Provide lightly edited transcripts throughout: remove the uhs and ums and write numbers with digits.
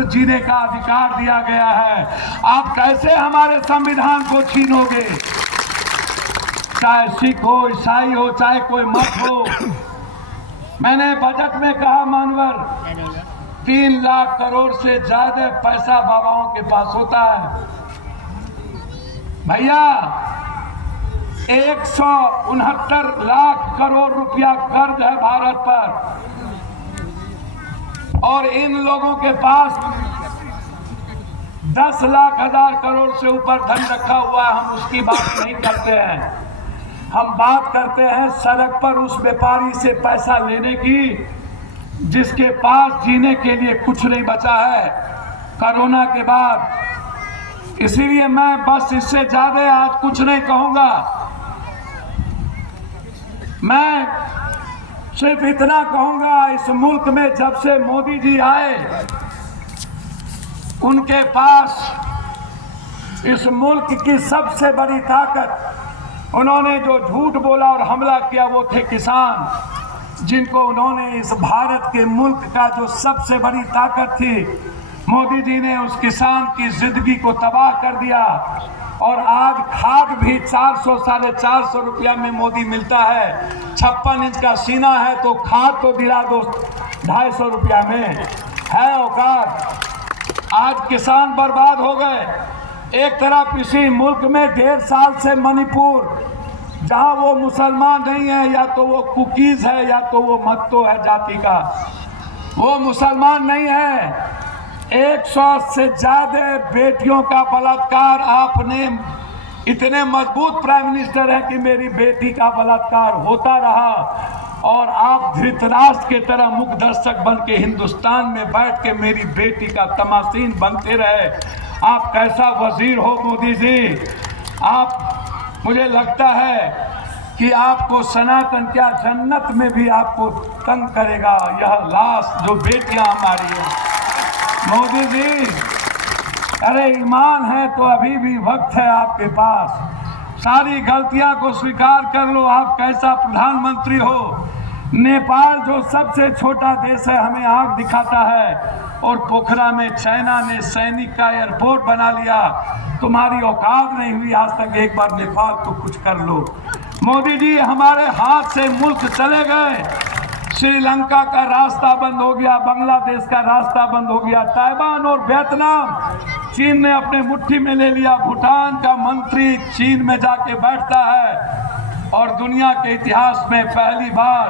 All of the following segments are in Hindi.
स्वतंत्र जीने का अधिकार दिया गया है। आप कैसे हमारे संविधान को छीनोगे? चाहे सिख हो, ईसाई हो, चाहे कोई मत हो। मैंने बजट में कहा मानवर 3 लाख करोड़ से ज्यादा पैसा बाबाओं के पास होता है। भैया 169 लाख करोड़ रुपया कर्ज है भारत पर, और इन लोगों के पास 10 लाख हजार करोड़ से ऊपर धन रखा हुआ है। हम उसकी बात नहीं करते हैं, हम बात करते हैं सड़क पर उस व्यापारी से पैसा लेने की जिसके पास जीने के लिए कुछ नहीं बचा है कोरोना के बाद। इसीलिए मैं बस इससे ज्यादा आज कुछ नहीं कहूंगा। मैं सिर्फ इतना कहूंगा, इस मुल्क में जब से मोदी जी आए, उनके पास इस मुल्क की सबसे बड़ी ताकत, उन्होंने जो झूठ बोला और हमला किया वो थे किसान, जिनको उन्होंने इस भारत के मुल्क का जो सबसे बड़ी ताकत थी, मोदी जी ने उस किसान की जिंदगी को तबाह कर दिया। और आज खाद भी 400 साढ़े 400 रुपया में मोदी मिलता है। 56 इंच का सीना है तो खाद तो दिला दो 250 रुपया में, है औकात। आज किसान बर्बाद हो गए। एक तरफ इसी मुल्क में 1.5 साल से मणिपुर, जहां वो मुसलमान नहीं है, या तो वो कुकीज है या तो वो मत्तो है जाति का, वो मुसलमान नहीं है। 100 से ज्यादा बेटियों का बलात्कार, आपने इतने मजबूत प्राइम मिनिस्टर है कि मेरी बेटी का बलात्कार होता रहा, और आप धृतराष्ट्र के तरह मुख दर्शक बन के हिंदुस्तान में बैठ के मेरी बेटी का तमाशीन बनते रहे। आप कैसा वजीर हो मोदी जी? आप, मुझे लगता है कि आपको सनातन क्या जन्नत में भी आपको तंग करेगा यह लाश जो बेटियां हमारी हैं। मोदी जी, अरे ईमान है तो अभी भी वक्त है आपके पास। सारी गलतियां को स्वीकार कर लो। आप कैसा प्रधानमंत्री हो? नेपाल जो सबसे छोटा देश है हमें आंख दिखाता है, और पोखरा में चाइना ने सैनिक का एयरपोर्ट बना लिया। तुम्हारी औकात नहीं हुई आज तक एक बार नेपाल को कुछ कर लो। मोदी जी, हमारे हाथ से मुल्क चले गए। श्रीलंका का रास्ता बंद हो गया, बांग्लादेश का रास्ता बंद हो गया, ताइवान और वियतनाम चीन ने अपने मुट्ठी में ले लिया। भूटान का मंत्री चीन में जाके बैठता है, और दुनिया के इतिहास में पहली बार,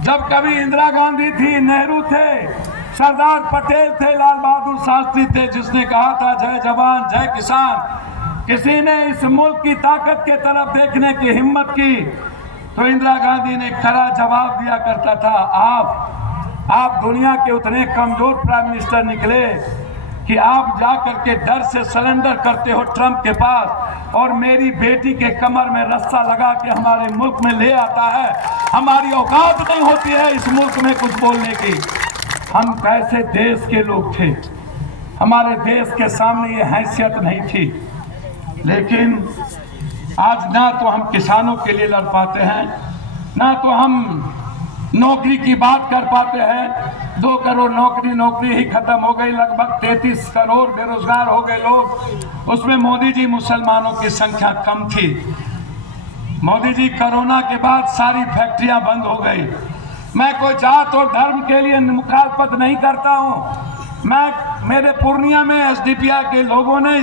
जब कभी इंदिरा गांधी थी, नेहरू थे, सरदार पटेल थे, लाल बहादुर शास्त्री थे, जिसने कहा था जय जवान जय किसान, किसी ने इस मुल्क की ताकत के तरफ देखने की हिम्मत की तो इंदिरा गांधी ने खरा जवाब दिया करता था। आप दुनिया के उतने कमजोर प्राइम मिनिस्टर निकले कि आप जा करके डर से सरेंडर करते हो ट्रंप के पास, और मेरी बेटी के कमर में रस्सा लगा के हमारे मुल्क में ले आता है। हमारी औकात नहीं होती है इस मुल्क में कुछ बोलने की। हम कैसे देश के लोग थे, हमारे देश के सामने ये हैसियत नहीं थी। लेकिन आज ना तो हम किसानों के लिए लड़ पाते हैं, ना तो हम नौकरी की बात कर पाते हैं। 2 करोड़ नौकरी ही खत्म हो गई, लगभग 33 करोड़ बेरोजगार हो गए लोग। उसमें मोदी जी मुसलमानों की संख्या कम थी। मोदी जी कोरोना के बाद सारी फैक्ट्रियां बंद हो गई। मैं कोई जात और धर्म के लिए मुखालफत नहीं करता हूं। मेरे पूर्णिया में एसडीपीआई के लोगों ने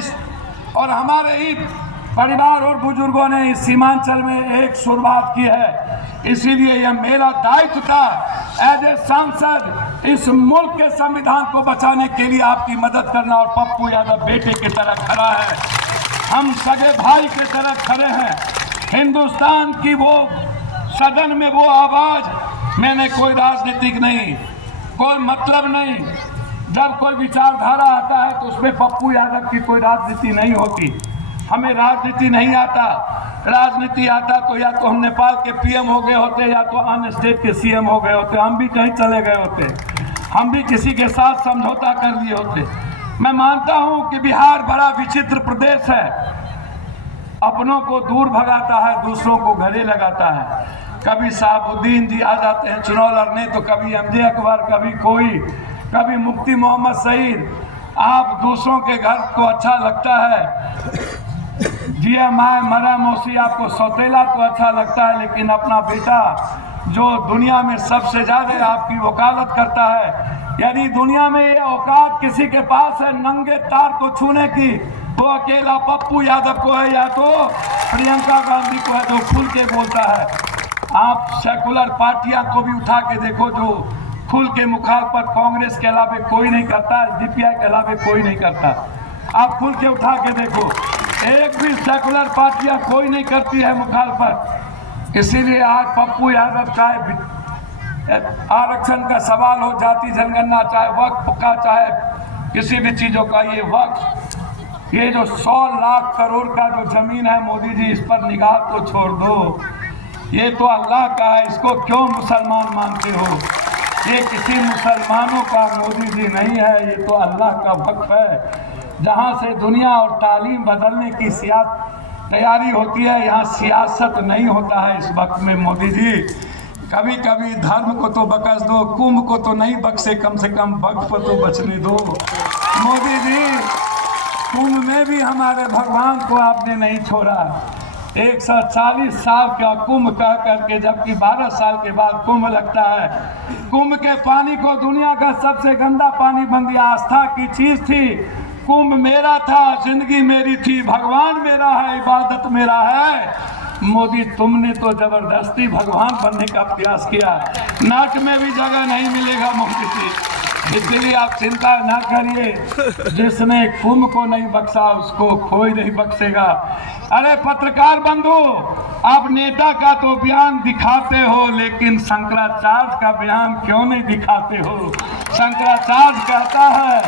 और हमारे ही परिवार और बुजुर्गों ने इस सीमांचल में एक शुरुआत की है। इसीलिए यह मेरा दायित्व था एज ए सांसद इस मुल्क के संविधान को बचाने के लिए आपकी मदद करना, और पप्पू यादव बेटे की तरह खड़ा है, हम सगे भाई की तरह खड़े हैं। हिंदुस्तान की वो सदन में वो आवाज, मैंने कोई राजनीतिक नहीं, कोई मतलब नहीं। जब कोई विचारधारा आता है तो उसमें पप्पू यादव की कोई राजनीति नहीं होती। हमें राजनीति नहीं आता। राजनीति आता तो या तो हम नेपाल के पीएम हो गए होते, या तो अन्य स्टेट के सीएम हो गए होते, हम भी कहीं चले गए होते, हम भी किसी के साथ समझौता कर लिए होते। मैं मानता हूं कि बिहार बड़ा विचित्र प्रदेश है, अपनों को दूर भगाता है, दूसरों को गले लगाता है। कभी साहबुद्दीन जी आ जाते हैं चुनाव लड़ने, तो कभी एमजे अकबर, कभी कोई, कभी मुफ्ती मोहम्मद सईद, आप दूसरों के घर को अच्छा लगता है, जिया माए मरा मौसी आपको सौतेला तो अच्छा लगता है, लेकिन अपना बेटा जो दुनिया में सबसे ज्यादा आपकी वकालत करता है, यदि दुनिया में ये औकात किसी के पास है नंगे तार को छूने की, वो अकेला पप्पू यादव को है या तो प्रियंका गांधी को है, जो खुल के बोलता है। आप सेकुलर पार्टियां को भी उठा के देखो, जो खुल के मुखालफत कांग्रेस के अलावे कोई नहीं करता है, DPI के अलावे कोई नहीं करता। आप खुल के उठा के देखो, एक भी सेकुलर पार्टियां कोई नहीं करती है मुखालफत। इसीलिए आज पप्पू यादव चाहे आरक्षण का सवाल हो, जाति जनगणना, चाहे वक्फ का, चाहे किसी भी चीजों का, ये वक्फ, ये जो 100 लाख करोड़ का जो जमीन है मोदी जी, इस पर निगाह तो छोड़ दो। ये तो अल्लाह का है, इसको क्यों मुसलमान मानते हो? ये किसी मुसलमानों का मोदी जी नहीं है, ये तो अल्लाह का वक्फ है, जहाँ से दुनिया और तालीम बदलने की तैयारी होती है, यहाँ सियासत नहीं होता है। इस वक्त में मोदी जी कभी कभी धर्म को तो बख्श दो, कुंभ को तो नहीं बख्शे, कम से कम वक्फ को तो बचने दो। मोदी जी, कुंभ में भी हमारे भगवान को आपने नहीं छोड़ा। 140 साल का कुंभ कह करके, जबकि 12 साल के बाद कुंभ लगता है। कुंभ के पानी को दुनिया का सबसे गंदा पानी बन दिया। आस्था की चीज थी, कुंभ मेरा था, जिंदगी मेरी थी, भगवान मेरा है, इबादत मेरा है। मोदी, तुमने तो जबरदस्ती भगवान बनने का प्रयास किया। नाट में भी जगह नहीं मिलेगा मोदी जी, इसलिए आप चिंता ना करिए। जिसने कुंभ को नहीं बख्शा उसको कोई नहीं बख्शेगा। अरे पत्रकार बंधु, आप नेता का तो बयान दिखाते हो, लेकिन शंकराचार्य का बयान क्यों नहीं दिखाते हो? शंकराचार्य कहता है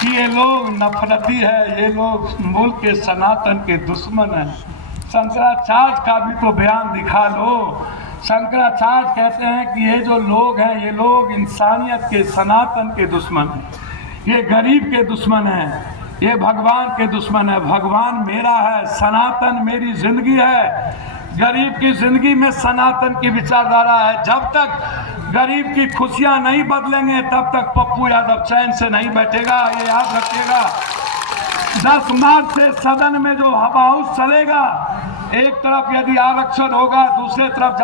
कि ये लोग नफरती है, ये लोग मुल्क के सनातन के दुश्मन हैं। शंकराचार्य का भी तो बयान दिखा लो। शंकराचार्य कहते हैं कि ये जो लोग हैं, ये लोग इंसानियत के, सनातन के दुश्मन हैं, ये गरीब के दुश्मन हैं, ये भगवान के दुश्मन है। भगवान मेरा है, सनातन मेरी जिंदगी है। गरीब की जिंदगी में सनातन की विचारधारा है। जब तक गरीब की खुशियां नहीं बदलेंगे, तब तक पप्पू यादव चैन से नहीं बैठेगा, ये याद रखिएगा। 10 मार्च से सदन में जो हवा हाउस चलेगा, एक तरफ यदि आरक्षण होगा, दूसरे तरफ